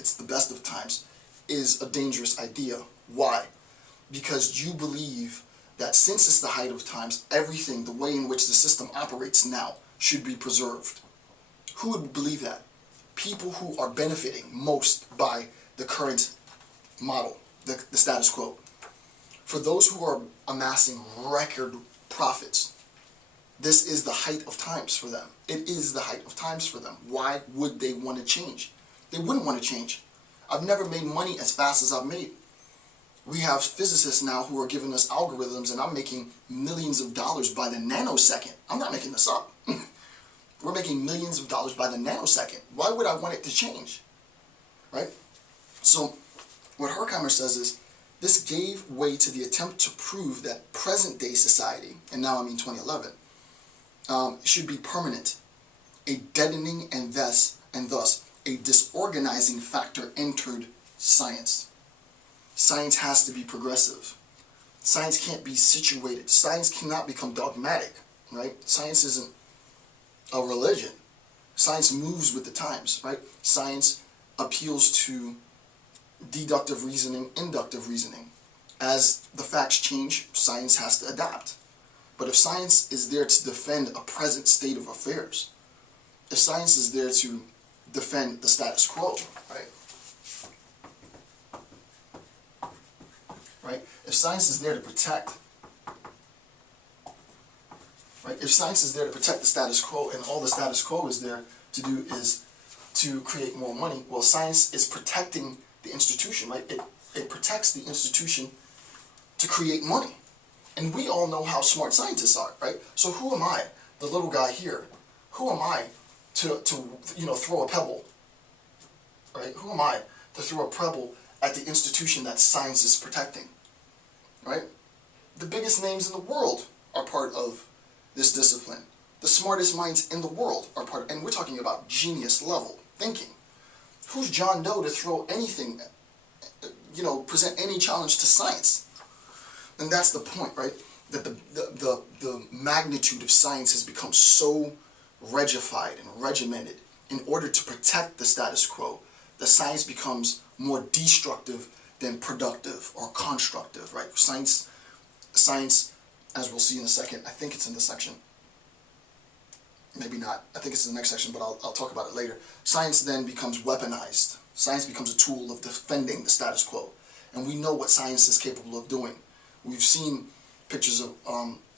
it's the best of times, is a dangerous idea. Why? Because you believe that since it's the height of times, everything, the way in which the system operates now, should be preserved. Who would believe that? People who are benefiting most by the current model, the status quo. For those who are amassing record profits, this is the height of times for them. It is the height of times for them. Why would they want to change? They wouldn't want to change. I've never made money as fast as I've made. We have physicists now who are giving us algorithms, and I'm making millions of dollars by the nanosecond. I'm not making this up. We're making millions of dollars by the nanosecond. Why would I want it to change? Right? So what Horkheimer says is, this gave way to the attempt to prove that present-day society, and now I mean 2011, should be permanent. A deadening and thus a disorganizing factor entered science. Science has to be progressive. Science can't be situated. Science cannot become dogmatic, right? Science isn't a religion. Science moves with the times, right? Science appeals to deductive reasoning, inductive reasoning. As the facts change, science has to adapt. But if science is there to defend a present state of affairs, if science is there to defend the status quo, right? If science is there to protect, right? If science is there to protect the status quo, and all the status quo is there to do is to create more money, well, science is protecting the institution, right? It protects the institution to create money. And we all know how smart scientists are, right? So who am I, the little guy here? Who am I to throw a pebble, right? Who am I to throw a pebble at the institution that science is protecting, right? The biggest names in the world are part of this discipline. The smartest minds in the world are part, and we're talking about genius level thinking. Who's John Doe to throw anything, present any challenge to science? And that's the point, right? That the magnitude of science has become so regified and regimented in order to protect the status quo, that science becomes more destructive than productive or constructive, right? Science, as we'll see in a second, I think it's in this section, maybe not, I think it's in the next section, but I'll talk about it later. Science then becomes weaponized. Science becomes a tool of defending the status quo. And we know what science is capable of doing. We've seen pictures of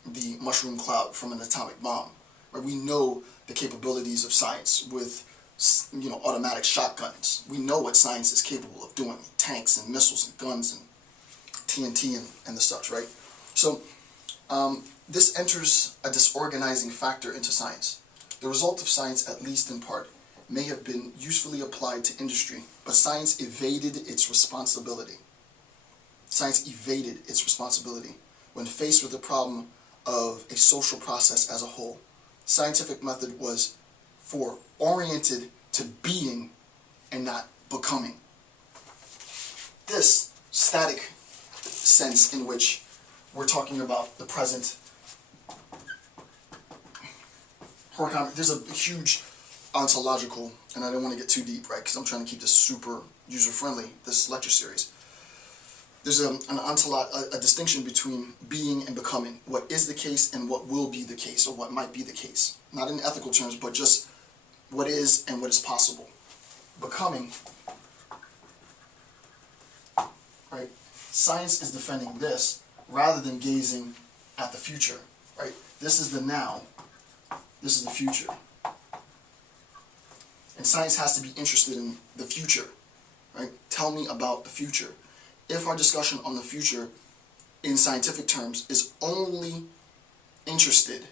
the mushroom cloud from an atomic bomb. Right? We know the capabilities of science with automatic shotguns. We know what science is capable of doing. Tanks and missiles and guns and TNT and the such, right? So this enters a disorganizing factor into science. The result of science, at least in part, may have been usefully applied to industry, but science evaded its responsibility. Science evaded its responsibility when faced with the problem of a social process as a whole. Scientific method was oriented to being and not becoming. This static sense in which we're talking about the present, Horkheimer, there's a huge ontological, and I don't want to get too deep, right, because I'm trying to keep this super user-friendly, this lecture series. There's a distinction between being and becoming, what is the case and what will be the case, or what might be the case. Not in ethical terms, but just what is and what is possible. Becoming, right? Science is defending this rather than gazing at the future, right? This is the now, this is the future. And science has to be interested in the future, right? Tell me about the future. If our discussion on the future in scientific terms is only interested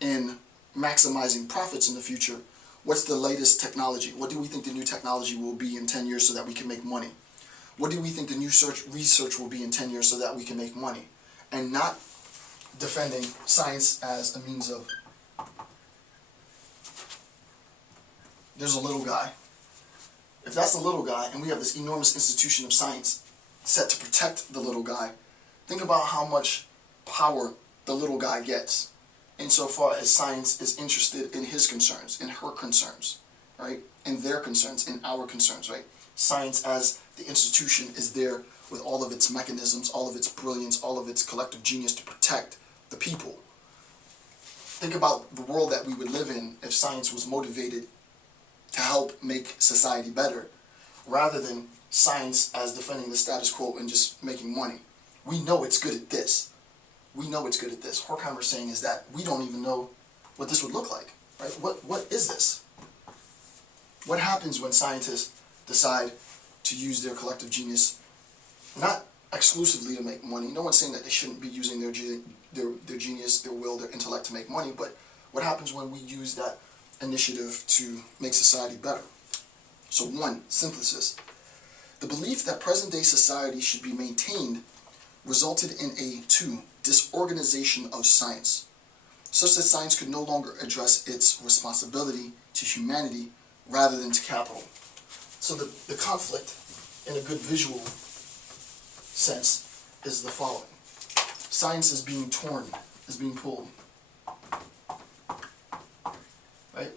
in maximizing profits in the future, what's the latest technology? What do we think the new technology will be in 10 years so that we can make money? What do we think the new research will be in 10 years so that we can make money? And not defending science as a means of, there's a little guy. If that's the little guy, and we have this enormous institution of science set to protect the little guy, think about how much power the little guy gets insofar as science is interested in his concerns, in her concerns, right? In their concerns, in our concerns, right? science as the institution is there with all of its mechanisms, all of its brilliance, all of its collective genius to protect the people. Think about the world that we would live in if science was motivated to help make society better, rather than science as defending the status quo and just making money. We know it's good at this. We know it's good at this. Horkheimer's saying is that we don't even know what this would look like, right? What is this? What happens when scientists decide to use their collective genius, not exclusively to make money? No one's saying that they shouldn't be using their genius, their will, their intellect to make money, but what happens when we use that initiative to make society better? So 1, synthesis. The belief that present-day society should be maintained resulted in a 2, disorganization of science, such that science could no longer address its responsibility to humanity rather than to capital. So the conflict, in a good visual sense, is the following. Science is being torn, is being pulled. Right?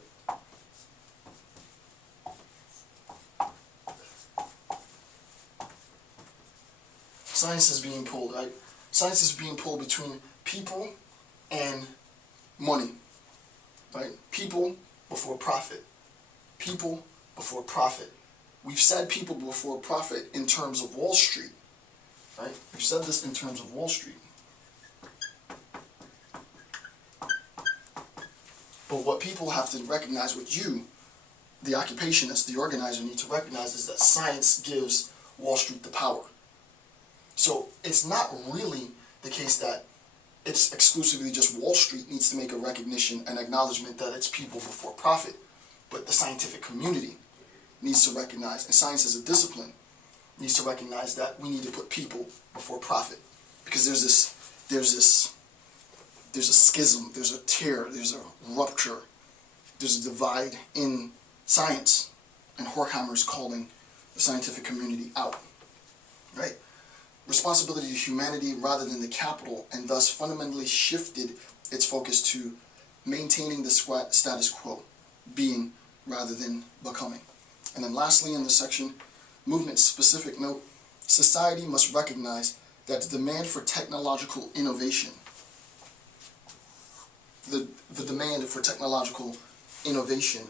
Science is being pulled, right? Science is being pulled between people and money, right? People before profit. People before profit. We've said people before profit in terms of Wall Street, right? We've said this in terms of Wall Street. But what people have to recognize, what you, the occupationist, the organizer, need to recognize is that science gives Wall Street the power. So it's not really the case that it's exclusively just Wall Street needs to make a recognition and acknowledgement that it's people before profit, but the scientific community needs to recognize, and science as a discipline needs to recognize that we need to put people before profit, because there's a schism, there's a tear, there's a rupture, there's a divide in science, and Horkheimer is calling the scientific community out, right? Responsibility to humanity rather than the capital, and thus fundamentally shifted its focus to maintaining the status quo, being rather than becoming. And then lastly in this section, movement-specific note, society must recognize that the demand for technological innovation, the demand for technological innovation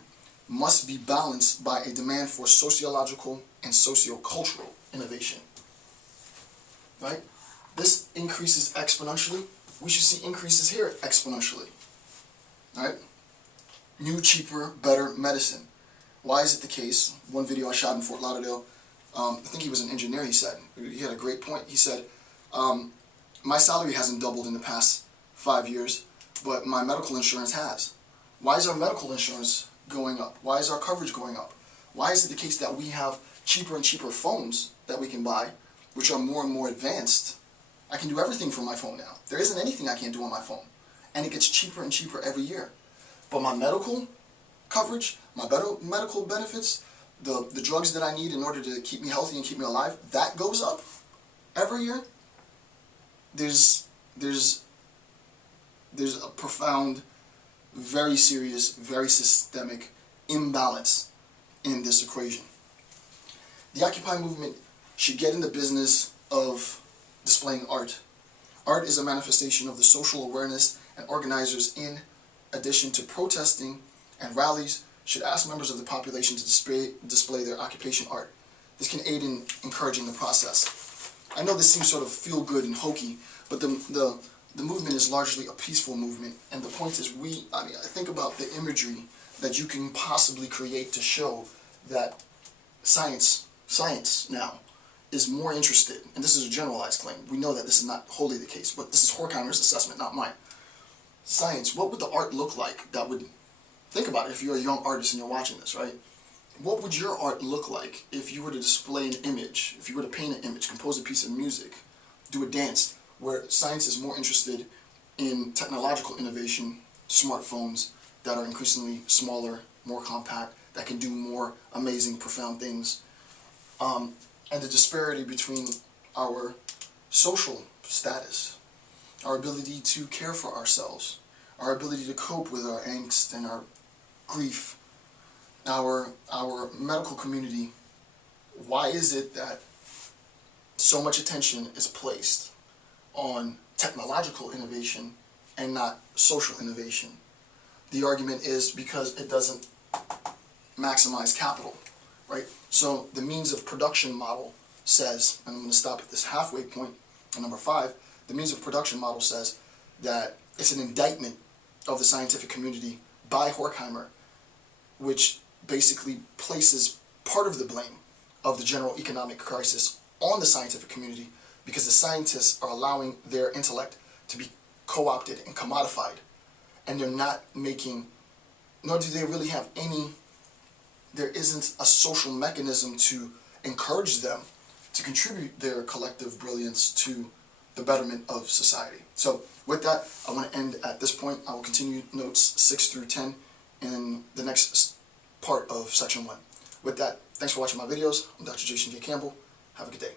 must be balanced by a demand for sociological and socio-cultural innovation. Right? This increases exponentially. We should see increases here exponentially. Right? New, cheaper, better medicine. Why is it the case? One video I shot in Fort Lauderdale, I think he was an engineer, he said. He had a great point. He said, my salary hasn't doubled in the past 5 years, but my medical insurance has. Why is our medical insurance going up? Why is our coverage going up? Why is it the case that we have cheaper and cheaper phones that we can buy, which are more and more advanced? I can do everything from my phone now. There isn't anything I can't do on my phone. And it gets cheaper and cheaper every year. But my medical coverage, my medical benefits, the drugs that I need in order to keep me healthy and keep me alive, that goes up every year. There's a profound, very serious, very systemic imbalance in this equation. The Occupy movement should get in the business of displaying art. Art is a manifestation of the social awareness, and organizers, in addition to protesting and rallies, should ask members of the population to display their occupation art. This can aid in encouraging the process. I know this seems sort of feel-good and hokey, but the movement is largely a peaceful movement, and the point is I think about the imagery that you can possibly create to show that science now is more interested, and this is a generalized claim, we know that this is not wholly the case, but this is Horkheimer's assessment, not mine. Science, what would the art look like that would, think about it if you're a young artist and you're watching this, right? What would your art look like if you were to display an image, if you were to paint an image, compose a piece of music, do a dance, where science is more interested in technological innovation, smartphones that are increasingly smaller, more compact, that can do more amazing, profound things, and the disparity between our social status, our ability to care for ourselves, our ability to cope with our angst and our grief, our medical community, why is it that so much attention is placed on technological innovation and not social innovation? The argument is because it doesn't maximize capital, right? So the means of production model says, and I'm going to stop at this halfway point on number 5, the means of production model says that it's an indictment of the scientific community by Horkheimer, which basically places part of the blame of the general economic crisis on the scientific community, because the scientists are allowing their intellect to be co-opted and commodified, and they're not making, nor do they really have any, there isn't a social mechanism to encourage them to contribute their collective brilliance to the betterment of society. So with that, I want to end at this point. I will continue notes 6 through 10 in the next part of section 1. With that, thanks for watching my videos. I'm Dr. Jason J. Campbell. Have a good day.